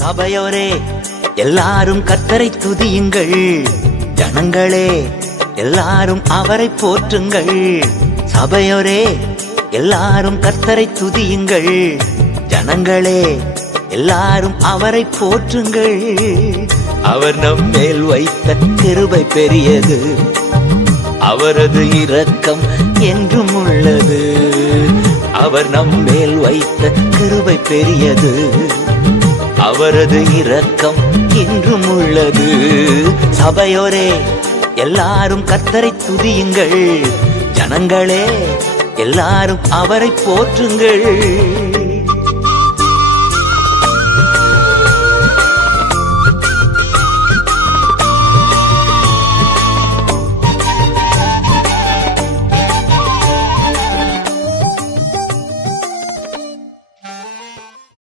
சபையோரே எல்லாரும் கர்த்தரை துதியுங்கள், ஜனங்களே எல்லாரும் அவரை போற்றுங்கள். சபையோரே எல்லாரும் கர்த்தரை துதியுங்கள், ஜனங்களே எல்லாரும் அவரை போற்றுங்கள். அவர் நம் மேல் வைத்த கிருபை பெரியது, அவரது இரக்கம் என்றும் உள்ளது. அவர் நம் மேல் வைத்த கிருபை பெரியது, அவரது இரக்கம் என்றும் உள்ளது. சபையோரே எல்லாரும் கர்த்தரை துதியுங்கள், ஜனங்களே எல்லாரும் அவரை போற்றுங்கள்.